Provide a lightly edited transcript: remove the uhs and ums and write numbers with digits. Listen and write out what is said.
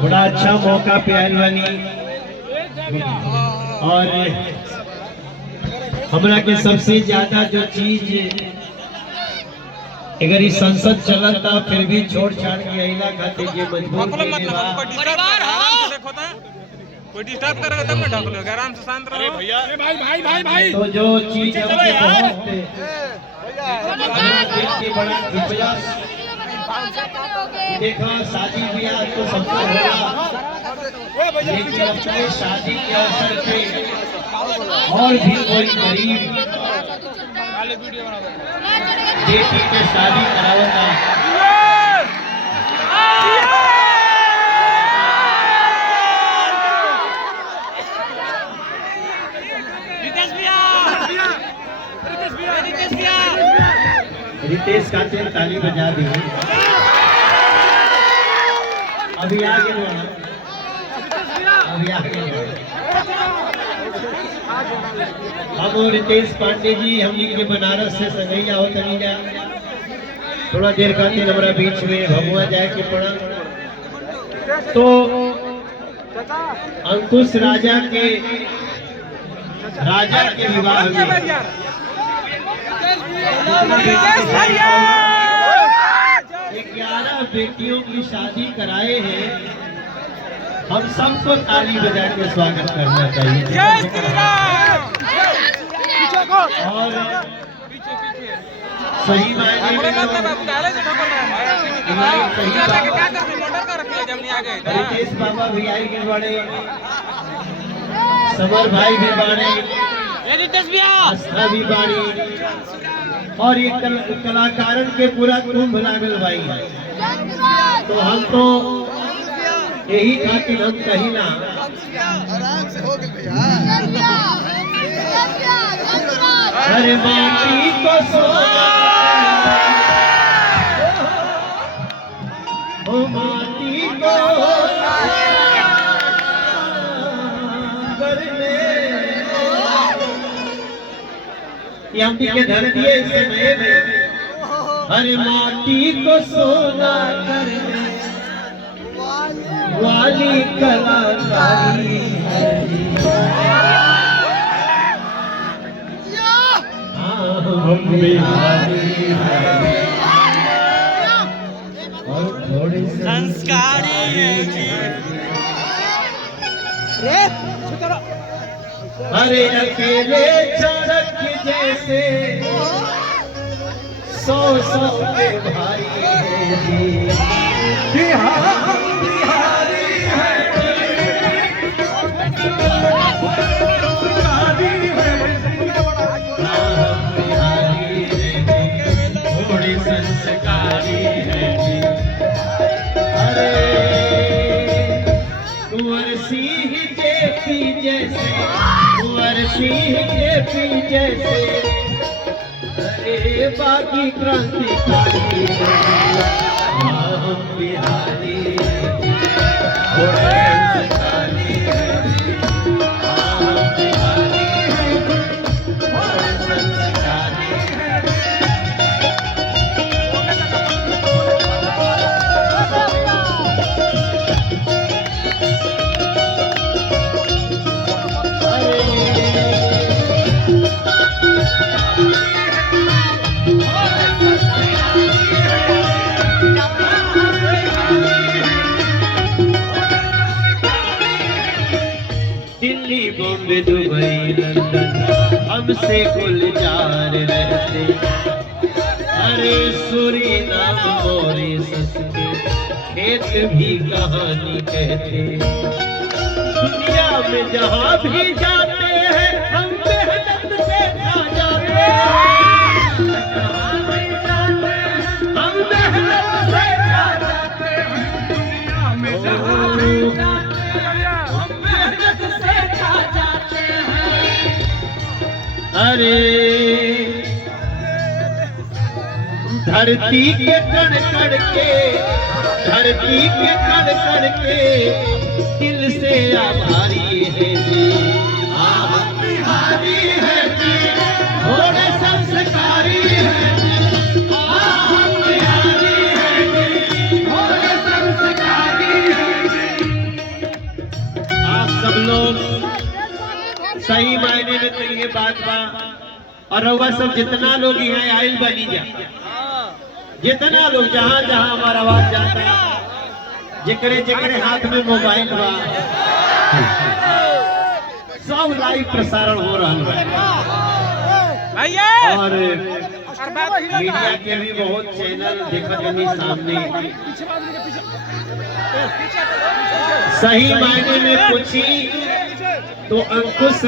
बड़ा अच्छा मौका पहलवानी और हमरा के सबसे ज्यादा जो चीज अगर इस संसद चलता फिर भी छोड़ छाड़ के अहिला खातिर के मजबूर कोई डिस्टर्ब करेगा तब ना ढक लो, आराम से शांत रहो भैया। भाई तो जो चीज हमके बहुत बड़ा कृपया देखो शादी ब्याह तो सबको होगा, लेकिन अपने शादी के अवसर पे और भी कोई गरीब बेटी के शादी करावता रितेश खातिर ताली बजा दी। अभी आ गए अब रितेश पांडे जी हमनी के बनारस से संगैया हो तनी जा थोड़ा देर खातिर हमारा बीच में भगवा जाए के पड़ा तो अंकुश राजा के विवाह में 11 बेटियों की शादी कराए हैं। हम सबको ताली बजा के स्वागत करना चाहिए और सही मायने में रितेश बाबा भी आई के बड़े, समर भाई भी बाड़े, आस्था भी बाड़ी और ये कलाकारन के पूरा कुंभ लागल भाई। तो हम तो यही खातिर हम कही ना हर माटी को सोना ओ माटी को हमनी के धरती है समय में हर माटी को सोना करने वाली कलाकारी है। हम बिहारी हैं और थोड़े संस्कारी अरे अकेले चरक जैसे 100 के भाई बिहारी है थोड़ी संस्कारी है। अरे कुंवर सिंह जेपी जैसे अरे बाकी क्रांतिकारी हम बिहारी दिल्ली बॉम्बे दुबई लंदन हमसे गुलजार रहते। अरे सूरीनाम मॉरिशस के खेत भी कहानी कहते। दुनिया में जहाँ भी जाते हैं हम मेहनत से खा जाते हैं। जहाँ भी जाते हैं हम मेहनत से खा जाते हैं। दुनिया में जहाँ भी जाते हैं हम मेहनत से खा जाते हैं। अरे धरती के कण कण के दिल से आभारी है जी। हम बिहारी है जी, थोड़े संस्कारी है जी। हम बिहारी है जी, ये बात बा। और रउआ सब जितना लोग यहाँ आयल बनी जा, जितना लोग जहाँ जहाँ हमारा आवाज जाता है, जेकरे जेकरे हाथ में मोबाइल बा, सब लाइव प्रसारण हो रहा है। और मीडिया के भी बहुत चैनल देखत हनी सामने। सही मायने में पूछी तो अंकुश